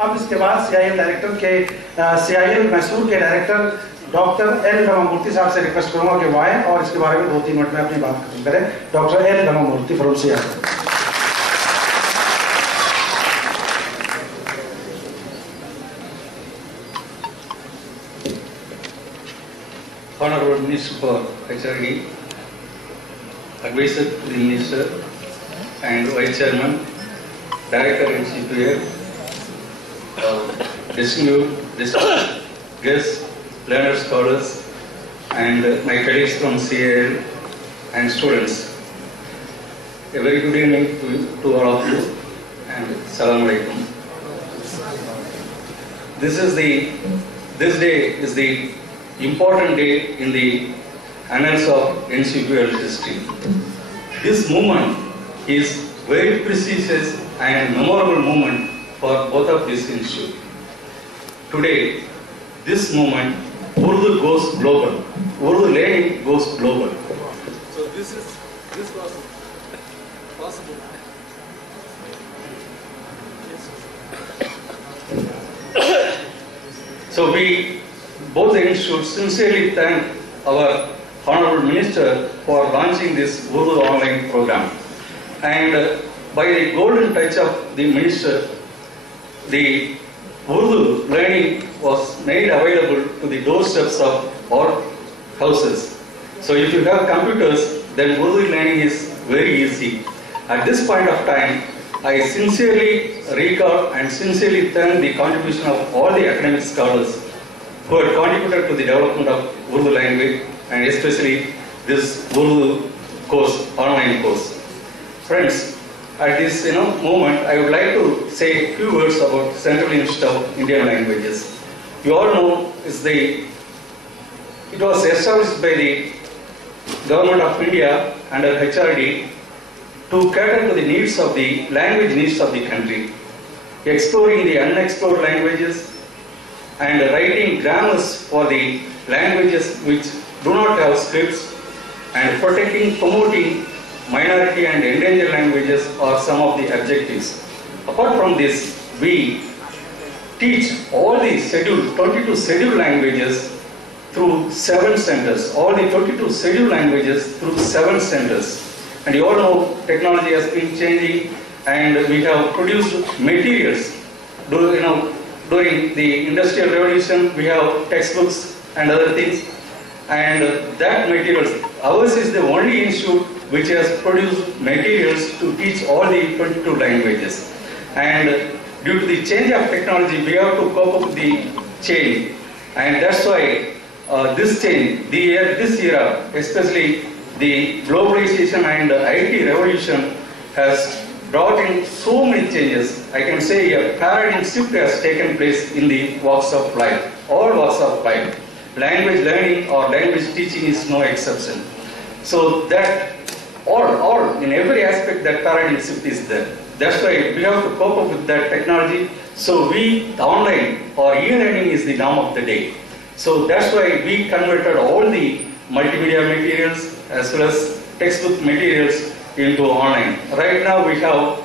अब इसके बाद CIL डायरेक्टर के CIL मैसूर के डायरेक्टर डॉक्टर एल रमामूर्ति साहब से रिक्वेस्ट करूंगा कि वो आए और इसके बारे में 2-3 मिनट में अपनी बात खत्म करें। Doctor L Ramamurthy from CIL। Honorable Minister for HRD, Advisor to the Minister and Vice Chairman, Director and CPA, distinguished guests, learners, scholars, and my colleagues from CIL and students. A very good evening to all of you and Assalamu Alaikum. This day is the important day in the annals of NCPL history. This moment is very precious and memorable moment for both of these institutes. Today, this moment, Urdu goes global. Urdu learning goes global. So this was possible. So we, both the institutes, sincerely thank our Honorable Minister for launching this Urdu online program. And by the golden touch of the Minister, the Urdu learning was made available to the doorsteps of all houses. So if you have computers, then Urdu learning is very easy. At this point of time, I sincerely recall and sincerely thank the contribution of all the academic scholars who had contributed to the development of Urdu language and especially this Urdu course, online course. Friends, at this moment, I would like to say a few words about Central Institute of Indian Languages. You all know it was established by the Government of India under HRD to cater to the needs of the language needs of the country, exploring the unexplored languages and writing grammars for the languages which do not have scripts, and protecting, promoting minority and endangered languages are some of the objectives. Apart from this, we teach all the 22 scheduled languages through 7 centers, all the 22 scheduled languages through 7 centers. And you all know technology has been changing and we have produced materials. During the Industrial Revolution, we have textbooks and other things. And that materials, ours is the only institute which has produced materials to teach all the 22 languages. And due to the change of technology, we have to cope up with the change. And that's why this change, this era, especially the globalization and IT revolution has brought in so many changes. I can say a paradigm shift has taken place in the walks of life, all walks of life. Language learning or language teaching is no exception. So that all in every aspect that paradigm shift is there. That's why we have to cope up with that technology. So the online or e-learning is the norm of the day. So that's why we converted all the multimedia materials as well as textbook materials into online. Right now we have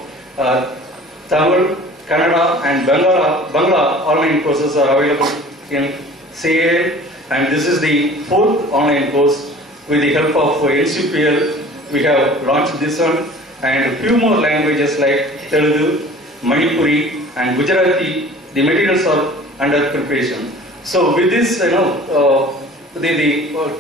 Tamil, Kannada and Bangla online courses are available in CIL, and this is the 4th online course. With the help of NCPL, we have launched this one, and a few more languages like Telugu, Manipuri and Gujarati, the materials are under preparation. So with this,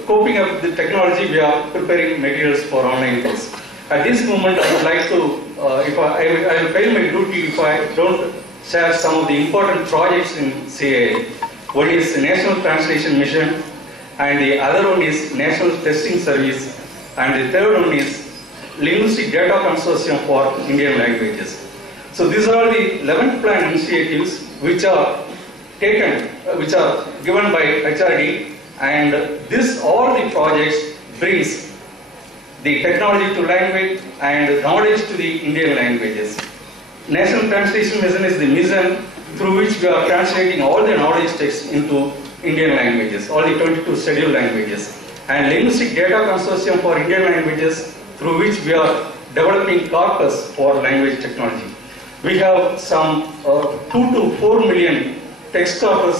coping up with the technology, we are preparing materials for online course. At this moment, I would like to, I will fail my duty if I don't share some of the important projects in CIL. One is the National Translation Mission, and the other one is National Testing Service, and the third one is Linguistic Data Consortium for Indian Languages. So these are the 11th plan initiatives which are taken, which are given by HRD, and all the projects brings the technology to language and knowledge to the Indian languages. National Translation Mission is the mission through which we are translating all the knowledge texts into Indian languages, all the 22 scheduled languages. And Linguistic Data Consortium for Indian Languages, through which we are developing corpus for language technology. we have some 2 to 4 million text corpus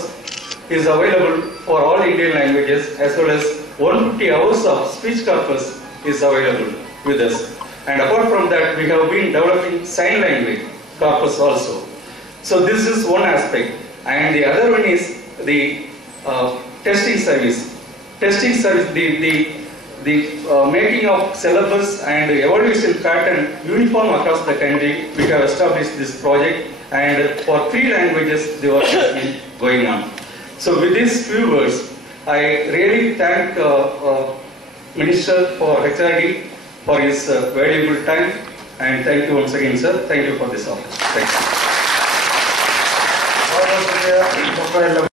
is available for all Indian languages, as well as 150 hours of speech corpus is available with us. And apart from that, we have been developing sign language corpus also. So this is one aspect. And the other one is the testing service. Testing service, the making of syllabus and evaluation pattern uniform across the country. We have established this project, and for 3 languages the work has been going on. So with these few words, I really thank Minister for HRD for his valuable time, and thank you once again, sir. Thank you for this office. Thank you.